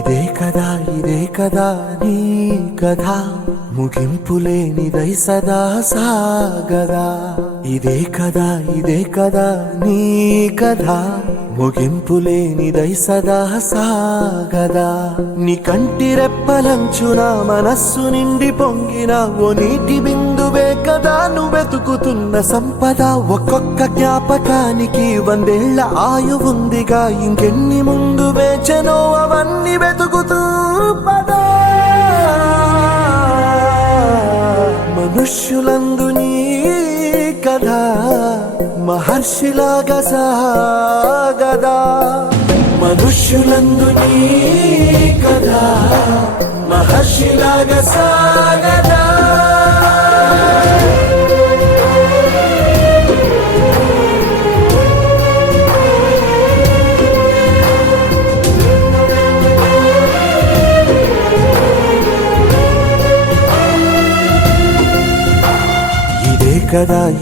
ఇదే కదా నీ కథ ముగింపులేనిదై సదా సాగదా. ఇదే కదా నీ కథ ముగింపులేనిదై సదా సాగదా. నీ కంటి రెప్పలంచున మనస్సు నిండి పొంగిన ఓ నీటి బిందువే కదా నువ్వెతుకుతున్న సంపద. ఒక్కొక్క జ్ఞాపకానికి 100 ఏళ్ల ఆయువుందిగా, ఇంకెన్ని ముందు వేచనో అవన్నీ వెతుకుతూ పదా. మనుష్యులందు నీ కథ మహర్షిలాగా సాగదా. మనుష్యులందు నీ కథ మహర్షిలాగా సాగదా.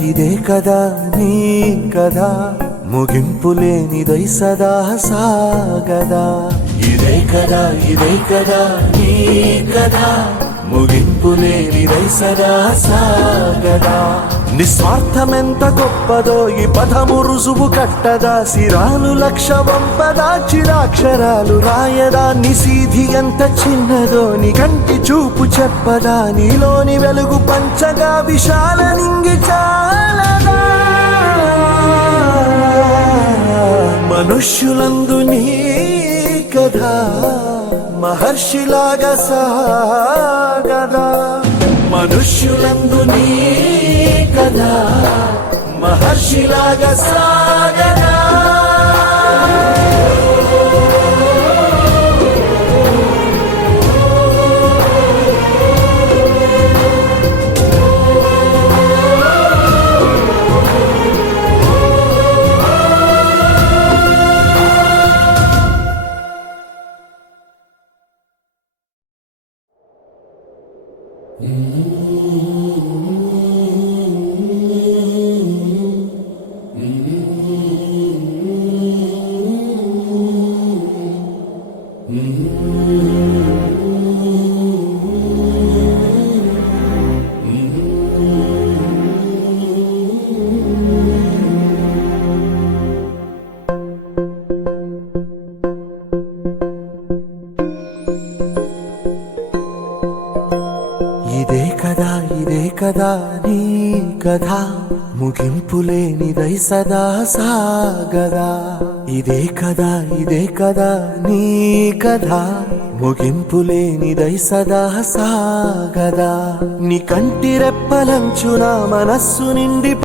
ఇదే కదా నీ కథ ముగింపులేనిదై సదా సాగదా. ఇదే కదా నీ కథ ముగింపులేనిదై సదా సాగదా. నిస్వార్థమెంత గొప్పదో ఈ పదము రుజువు కట్టదా. సిరాలు లక్ష వంపదా, చిరాక్షరాలు రాయదా. నిశీధి ఎంత చిన్నదో నీ కంటి చూపు చెప్పదా. నీలోని వెలుగు పంచగా విశాల నింగి చాలదా. మనుష్యులందు నీ కథ మహర్షిలాగా సాగదా. మనుష్యులందు నీ కథ మహర్షిలాగా సాగదా. ఇదే కదా నీ కథ ముగింపులేనిదై సదా సాగదా. ఇదే కదా నీ కథ ముగింపులేనిదై సదా సాగదా. నీ కంటి రెప్పలంచున మనస్సు నిండి